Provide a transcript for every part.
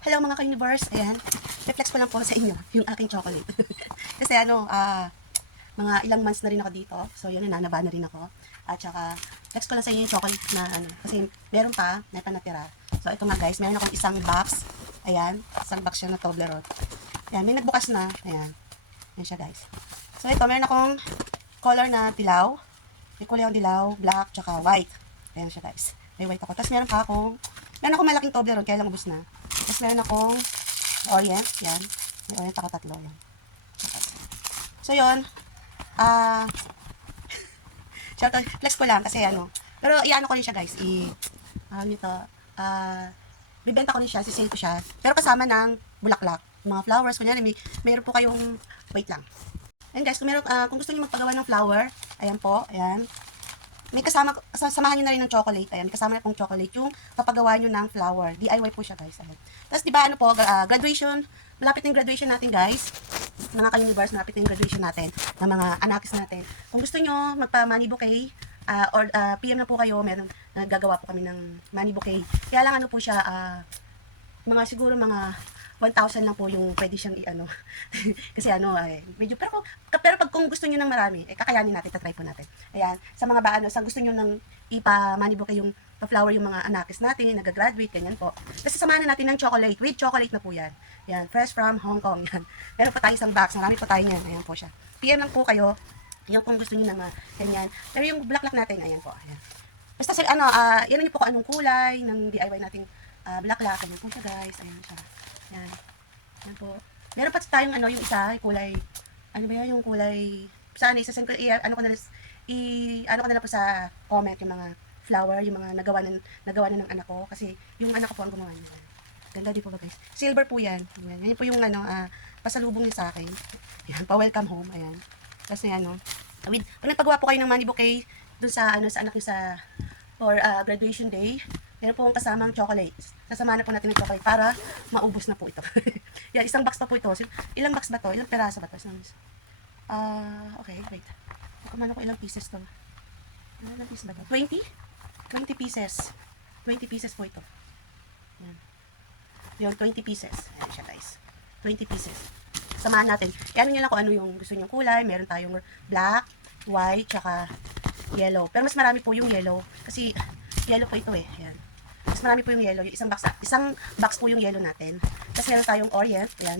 Hello mga ka-universe, ayan. Reflex ko lang po sa inyo yung aking chocolate. Kasi mga ilang months na rin ako dito. So yun, nanaba na rin ako. At saka, flex ko lang sa inyo yung chocolate na kasi meron pa, na natira. So ito nga guys, meron akong isang box. Ayan, isang box siya na Toblerone. Ayan, may nagbukas na. Ayan, ayan siya guys. So ito, meron akong color na dilaw. May kulay ang dilaw, black, tsaka white. Ayan siya guys. May white ako. Tapos meron akong malaking Toblerone, kaya lang ubus na. Tapos meron akong Orient, yan. May Orient ako tatlo, yan. So, yun. Flex ko lang kasi Pero iano ko rin siya guys. Bibenta ko rin siya, sisale ko siya. Pero kasama ng bulaklak. Mga flowers, kunyari, mayroon po kayong, wait lang. Ayan guys, kung gusto niyo magpagawa ng flower, ayan po, ayan. May samahan nyo na rin ng chocolate. Ayan, kasama na pong chocolate yung papagawa nyo ng flower. DIY po siya, guys. Ayan. Tapos, di ba, graduation. Malapit na yung graduation natin, guys. Mga ka-universe, malapit na yung graduation natin ng mga anakis natin. Kung gusto nyo magpa-money bouquet, PM na po kayo, gagawa po kami ng money bouquet. Kaya lang po siya, siguro mga 1,000 lang po yung pwede siyang kasi medyo, pero pag kung gusto niyo ng marami, kakayanin natin, tatry po natin. Ayan, sa mga sa gusto niyo ng ipa-money bouquet yung pa-flower yung mga anakis natin, nag-graduate, ganyan po. Kasi samahan na natin ng chocolate, with chocolate na po yan. Yan, fresh from Hong Kong, yan. Meron pa tayo isang box, marami pa tayo yan, ayan po siya. PM lang po kayo, yan kung gusto niyo ng ganyan. Pero yung bulaklak natin, ayan po, ayan. Basta yan niyo po kung anong kulay ng DIY nating bulaklak, ayan po siya guys, ayan siya. Yan. Yan po. Meron pa tayong yung isa, yung kulay, yung kulay, saan isasend ko, ano ko na lang po sa comment yung mga flower, yung mga nagawa na ng anak ko, kasi yung anak ko po ang gumawa niya. Ganda di po ba guys? Silver po yan. Yan po yung pasalubong niya sa akin. Yan, pa-welcome home, ayan. Tapos pag nagpagawa po kayo ng money bouquet, dun sa anak niyo for graduation day, meron po kasamang chocolates. Sasamahan na po natin ng chocolate para maubos na po ito. Yan, isang box pa po ito. Ilang box ba to? Ilang peraso ba to? Okay, wait. Kumano ko ilang pieces to. Ilang pieces ba to? 20? 20 pieces. 20 pieces po ito. Yan. Yun, 20 pieces. Ayan siya guys. 20 pieces. Samahan natin. Yan nyo lang kung ano yung gusto nyong kulay. Meron tayong black, white, tsaka yellow. Pero mas marami po yung yellow. Kasi yellow po ito eh. Ayan. Mas marami po yung yellow. Yung isang box po yung yellow natin. Tapos meron tayong orient. Ayan.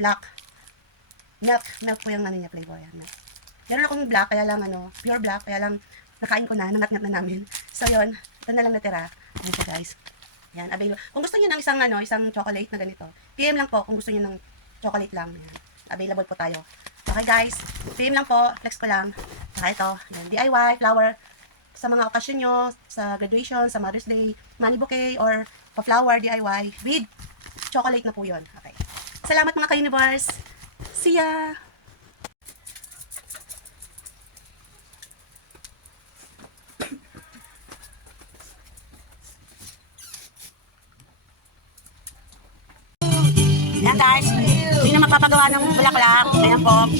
Black. Milk po yung niya flavor. Ayan. Milk. Meron akong black, kaya lang pure black. Kaya lang nakain ko na, nangat-ngat na namin. So yun, ito na lang natira. Ayan siya guys. Ayan, available. Kung gusto niyo ng isang chocolate na ganito, PM lang po kung gusto niyo ng chocolate lang. Ayan. Available po tayo. Okay guys, PM lang po, flex ko lang. Saka ito, ayan, DIY, flower, sa mga okasyon nyo, sa graduation, sa Mother's Day, money bouquet, or pa-flower DIY, with chocolate na po yun. Okay. Salamat mga ka-universe. See ya! Yan guys, hindi na magpapagawa ng bulaklak. Ayan po.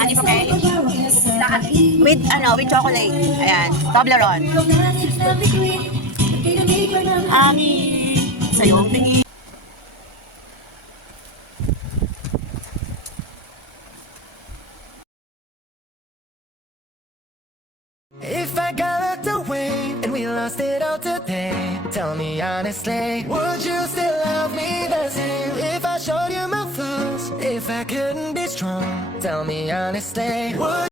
Money bouquet. With chocolate. Ayan, Toblerone. Sa'yo, tingin. If I got away and we lost it all today, tell me honestly, would you still love me the same? If I showed you my flaws, if I couldn't be strong, tell me honestly, would